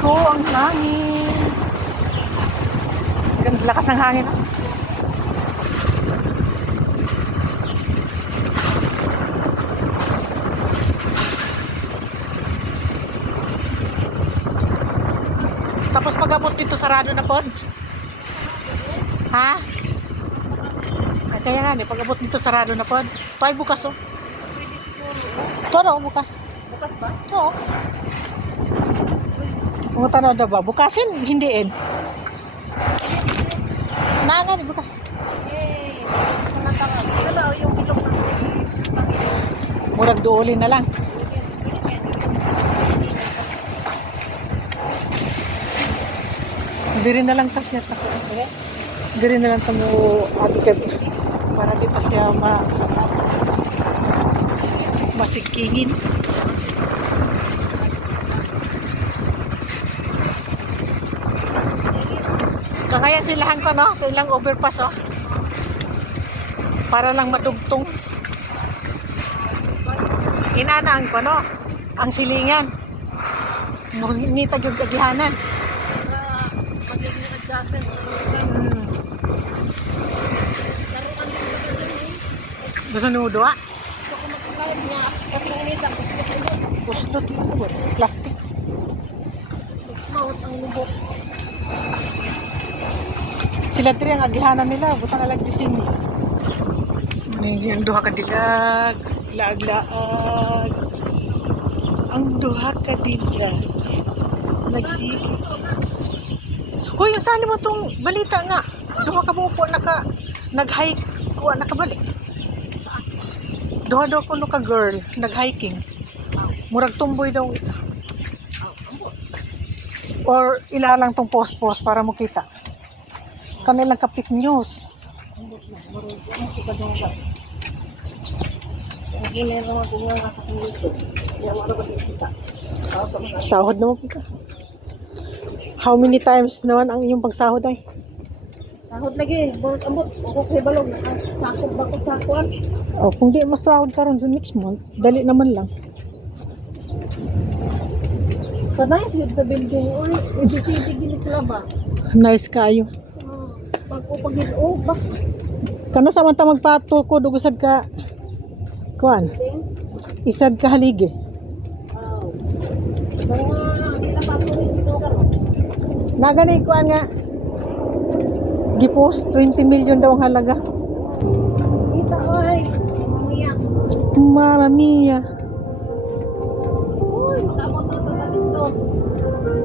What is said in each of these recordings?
ko ang hangin. Ganda lakas ng hangin. Ah. Tapos pag-abot dito sarado na po. Ha? Ay, kaya nga, pag-abot dito sarado na po. Tayo bukas oh. Toro, bukas. Bukas ba? Oo. Kung tanaw na ba? Bukasin, hindiin. Nangan, bukas. Eh, sanatang ano yung bilog na Murag duulin na lang. Diri na lang tas niya sa diri na lang tamo atikad para di pa siya masikingin. Kaya silahan ko no, sa ilang overpass oh. Para lang madugtong. Inanaan ko no, ang silingan. Nitag yung kagihanan. magiging adjustment. Gusto nudo ah? So kung magkakaroon niya, kasi ulitan, Pustot mo, plastic. smooth ang lubok. Sila tri ang agihanan nila, butang alag disin. Ang duha ka dilag, laag-laag. Ang duha ka dilag. Nagsigi. Hoy, saan mo tong balita nga? Duha ka buupo nag-hike, kuha nakabalik. Duha daw ko no ka girl, nag-hiking. Murag tumboy daw isa. Or ilalang tong post-post para mo kita. Kanilang kapit news. Sahod naman kita. How many times naman ang iyong pagsahod ay? Sahod lagi, bulot ambot, ako kay balog, sakop ba ko sakuan? Oh, kung di masahod karon sa next month, dali naman lang. Sanay siguro sa building, uy, ibisitig din sila ba? Nice kayo. Pag-upagin, oh, bak, Kano sa man ta magpato ko dugusad ka kuan? Isad ka haligi. wow. Mga, kita pa po rin dito ka, no? Nagani kuan nga gipost 20 million daw ang halaga. Kita, oy, mamaya. Mamma mia. Uy, makamot na ito ba dito?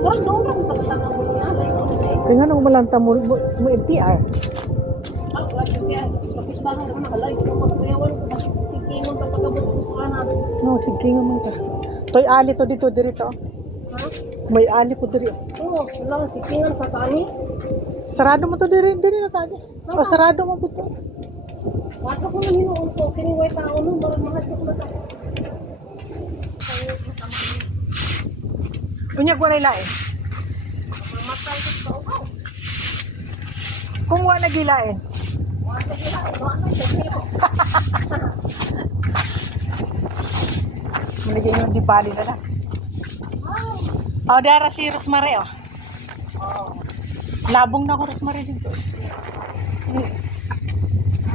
Parang doon ako sa kasama mo niya, like, okay. Kaya nga nung malanta mo NPR. Ah, wala yan. Kapit bahay naman nakalay. Kung magpayawan ko sa tikingon pa pagkabot ko pa na. No, sige nga man ka. Toy ali to dito dirito. Ha? May ali po diri. Oo, wala tikingan sa tani. Sarado mo to diri na tagi. O sarado mo po to. Wato ko nang hinuon ko. Kiniway tao nun. Marag mahal ko na ta. Unyag mo na ilain. Mamatay ko sa uhaw. Kumuha na gilain. Wato sila. Wala sa siro. Manigay yung di bali na lang. Oh, dara si Rosemary oh. Oh. Labong na ako Rosemary dito.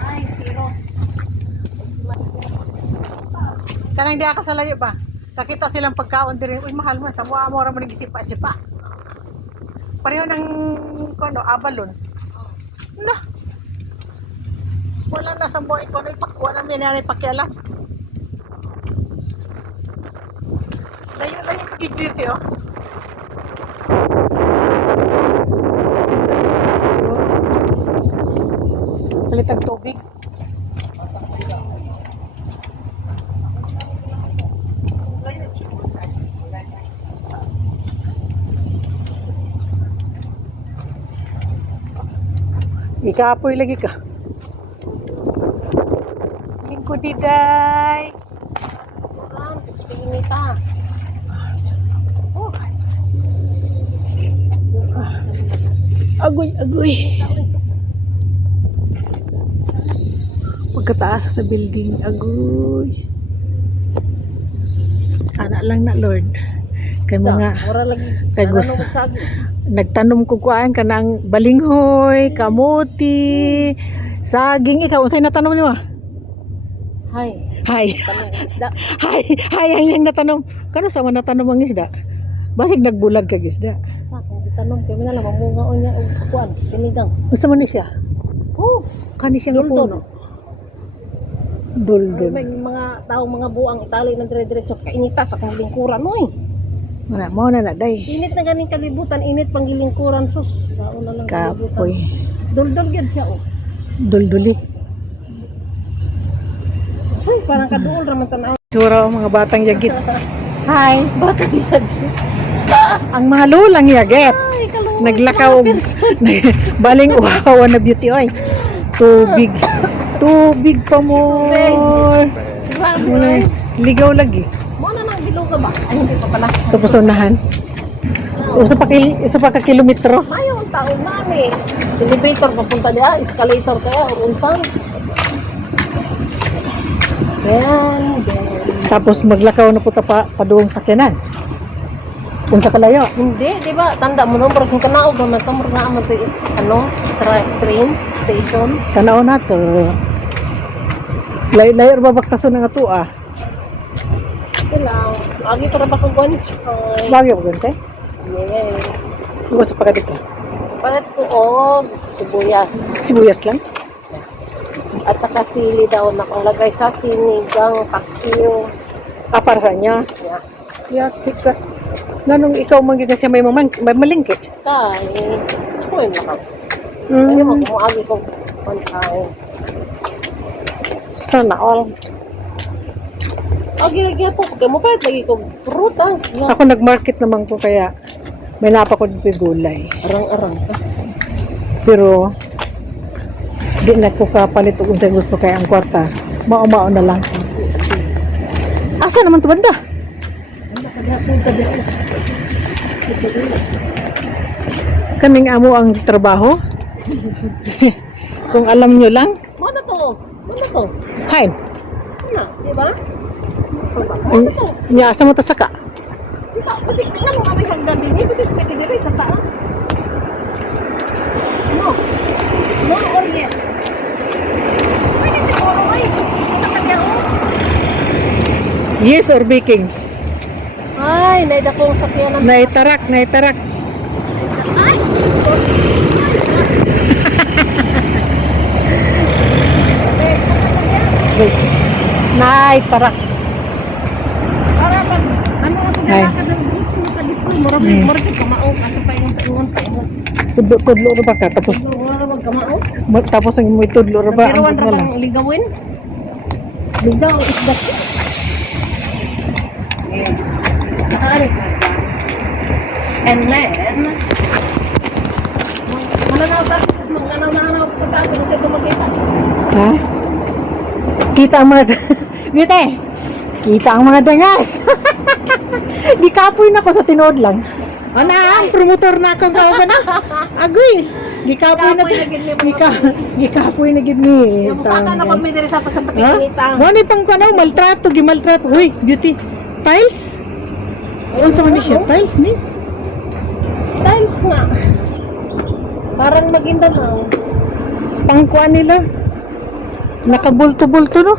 Ay, siros. Kanang di ako sa layo ba? Nakita silang pagkaon din. Uy, mahal man. Sa mga amora mo nag-isipa-isipa. Pareho ng kono, abalon. No. Wala na sa buhay ko. Ipakuha namin yan. Ipakialam. Layo-layo pag-duty oh. Palitag tubig. Ikapoy lagi ka. Lingko diday. Kurang. Tingin ta. Oh. Agoy, agoy. Pagkataas sa building, agoy. Ana lang na Lord. Kay mga Mura lagi. kay gusto. Ano magsagi? Nagtanom ko kuan kanang balinghoy, kamuti, saging. Ikaw unsay natanom nimo? Hay. Hay. Tanong isda. Hay ang natanom. Kano sa man natanom ang isda? Basig nagbulag kag isda. Kung gitanong kami na lang mamungaon niya og kuan, sinigang. Unsa man ni siya? Oh, Kani siya nga Duldul. puno. Duldul. may mga tao mga buang itali na dire-diretso kainita sa kong lingkuran oy. Wala mo na day. Init na ganing kalibutan, init pang gilingkuran sus. Sa una lang kalibutan. Kapoy. Duldul gyud siya oh. Dulduli. Uy, parang kaduol ra man tan-aw. Sura mga batang yagit. Hi. Bata gyud. Ang mga lulang yagit. Ay, kaluwa. Naglakaw og baling uhaw na beauty oy. Tubig. Tubig pa mo. Grabe. Ligaw lagi. Mo na nang bilog ka ba? Ay hindi pa pala. Tapos unahan. Usa pa ka kilometro. Mayo ang taon nani. Elevator papunta dia, escalator kaya or unsan. Yan. Tapos maglakaw na puta pa paduong sakyanan. Unsa kalayo? Hindi, di ba? Tanda mo nung kung kanaog ba man tamor na mo to ano, train station. Tanaw na to. Layer ba baktason nga to ah. Kailang, agi para ba kung kuan? Ay, Lagi ko gante. yes. Iwas pa ka dito. Palit ko og sibuyas. Sibuyas lang. At saka sili daw na kung lagay sa sinigang, paksiw. Ah, para sa niya. Yeah. Yakit ka. Nganong ikaw manggigay siya may malingki. Kay, ako yung nakaw. Ano mo Mm. kung agi ko pantay. Sana all. Agi lagi po, kaya mo pa lagi ko prutas. Yeah. Ako nagmarket naman ko kaya may napa ko dito gulay. Arang-arang ka. Pero di na ko kapalit og unsay gusto kay ang kwarta. Mao-mao na lang. Asa naman to banda? Ano ka gasod ka dito? Kaming amo ang trabaho. Kung alam nyo lang. Mo na to. Mo na to. Hay. Ano, di ba? Mo na to. Nya asa mo ta saka? Kita, kasi tingnan mo kami hanggang din. Kasi pwede dire sa taas. No. No or yes. Pwede siguro ay. Ano ka niya oh? Yes or baking? Ay, naida kong sakyan ng... Naitarak. Ay! Naitarak. Para pag ano ako Ay. nalakad ng dito, dito, marami, Mm. marami kamao, asa pa yung sa ingon pa ingon. Tudlo ra ba ka? Tapos Wala magkamao. tapos ang mo tudlo ra ba? Pero Ang ra bang ligawin? Ligaw is the key. Ayan. Saka alis na dyan. And then, mananaw tayo, mananaw sa taas, kung siya tumakita. Ha? Kita ang mga Bite. Kita ang mga dangas. Di kapoy na pa sa tinod lang. Ana, ang promotor na akong kauban na. Agoy. Di kapoy na. Kapoy na gid ni mga- Di kapoy na gid ni. Yung musaka na pag may diresata sa Ha? pakikinitang. Mo ni pang kuno maltrato, gimaltrato. Uy, beauty. Tiles? Unsa man ni siya? Tiles ni? Tiles nga. Parang maginda lang. Pangkuan nila. Nakabulto-bulto no?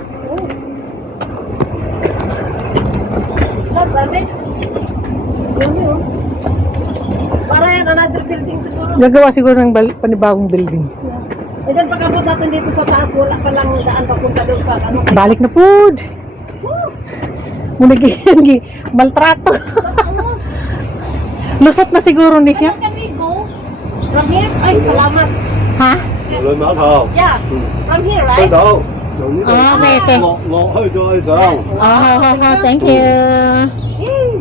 Lahat, dami. Yun yun. Para yan, another building siguro. Gagawa siguro ng panibagong building. Yeah. E then pagkabot natin dito sa taas, wala pa lang daan papunta doon sa ano. Balik na food. Woo! Muna gi maltrato. Ano? Lusot na siguro ni siya. Ano can we go? From here? Ay, salamat. Ha? 郵輪碼頭， Yeah, from here, 收 right? 到，用呢度 Oh, okay, okay. 落去再上。 Oh, thank you. Yay!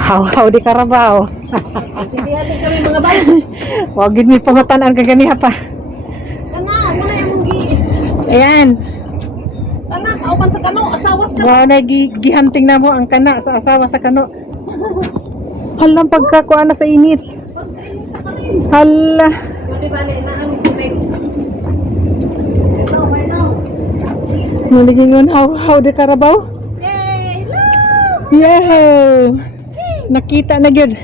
How di Carabao. Intindihan din kami mga bayan. Wag gid mi pangutanan ka ganiha pa. Kana, muna yung gi. Ayan. Kana, kauban sa kano, asawas ka. Wa na gihanting na mo ang kana sa asawa sa kano. Halang pagkakuan na sa init. Hala. Bali, na ang tubig. No, why now? Muligin yun how di Carabao. Yay! No! Yay! Nakita na gyud.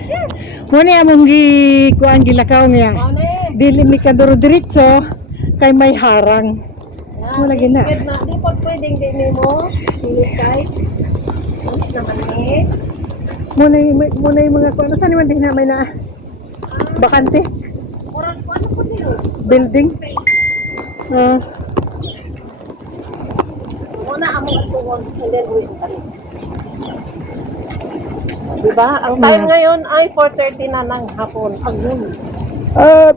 Mo ni among kuan gilakaw niya. Ano eh? Dili mi kaduro diretso kay may harang. Wala gina. Di po pwedeng din mo. Silikay. Ano naman eh? Muna yung mga kuan saan man din na may na bakante Murag ko ano po nilo? building. Muna among atuon and then uwi kami. Diba? Ang time ngayon ay 4:30 na ng hapon. Agul.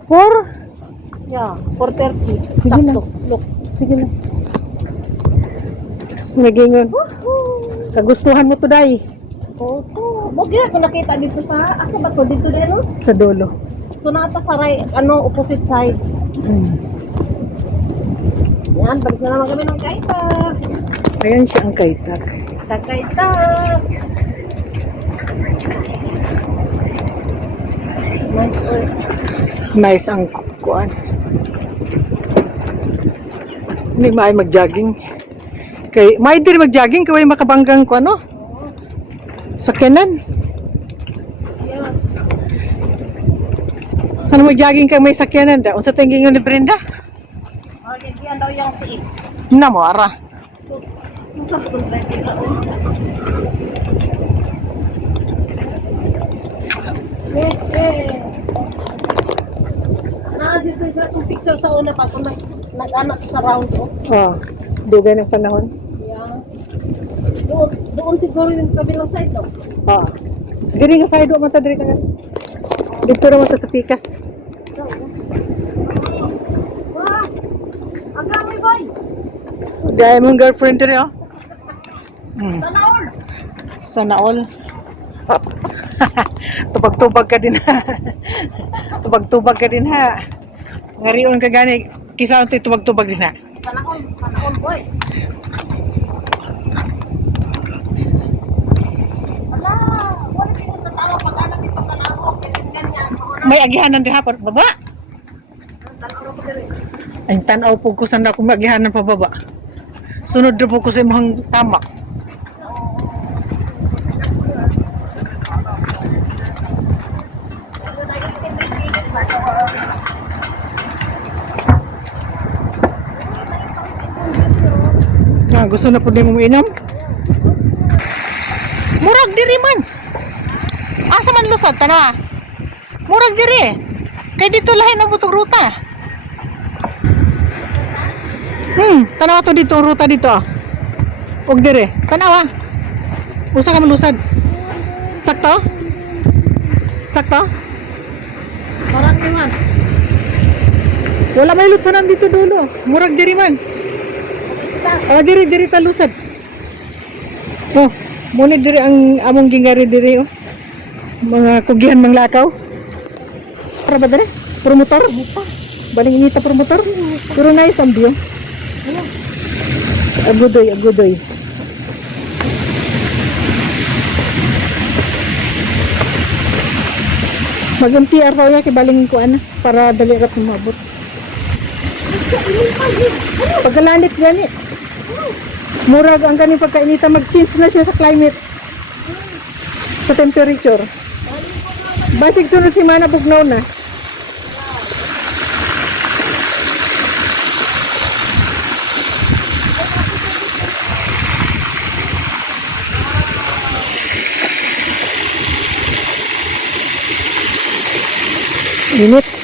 For Yeah, 4:30. Sige na. Sakto. Look. sige lang. Nagingon. Kagustuhan mo to day Opo. Mo gina ko nakita dito sa asa ba to dito din no? sa dulo. So nata sa right, ano opposite side. Yan, balik na naman kami ng kaita. Ayan siya ang kaitak. Kaita. Nice work. Nice ang kuan. Hindi maay mag-jogging. Kay may diri mag-jogging kay makabanggang ko ano? Sakyanan. Yeah. Ano mag-jogging kay may sakyanan da? Unsa tingin ni Brenda? Okay, yan daw yung tiik. Na mo ara. So, kung traffic ka dito yung picture sa una pa kung nag-anak sa round oh. Oh, dugay ng panahon. Yeah. Doon siguro yung kabilang side no? Oh. Diri nga side mo ta diri ka. Dito ra mo ta sa pikas. Wow! Aga may boy! Dahil mong girlfriend diri oh. Sana all! Sana all. Tubag-tubag ka din ha. Tubag-tubag ka din ha. Ngarion ka gani. Kisa unti tubag-tubag din ha. Sana all boy! Wala! Wala din sa talo pag-anak dito ka na ako. Ganyan. May agihanan din ha. Baba. Tanaw ko diri. Ay tanaw po ko saan ako mag-agihanan pa baba. Sunod na po ko sa imong tamak. Na gusto na po din mo mainam. Murag diri man. Asa man lusad tanaw. Murag diri. Kay dito lahi na butog ruta. Tanaw to dito ruta dito. Og dire. Tanaw. Usa ka malusad. Sakto? Sakto? Parang naman. Wala may lutsanan dito dulo. Murag diri man. Oh, diri ta lusad. Oh, muna diri ang among gingari diri oh. Mga kugihan manglakaw. Para ba diri? Promotor? Baling inita promotor? Pero na isang biyo. Agudoy, agudoy. Mag-MTR raw ya kibaling ko ana para dali ra kumabot. Pagkalanit gani. Murag ang gani pagkainita mag-change na siya sa climate. Sa temperature. Basig sunod si Mana bugnaw na. Init.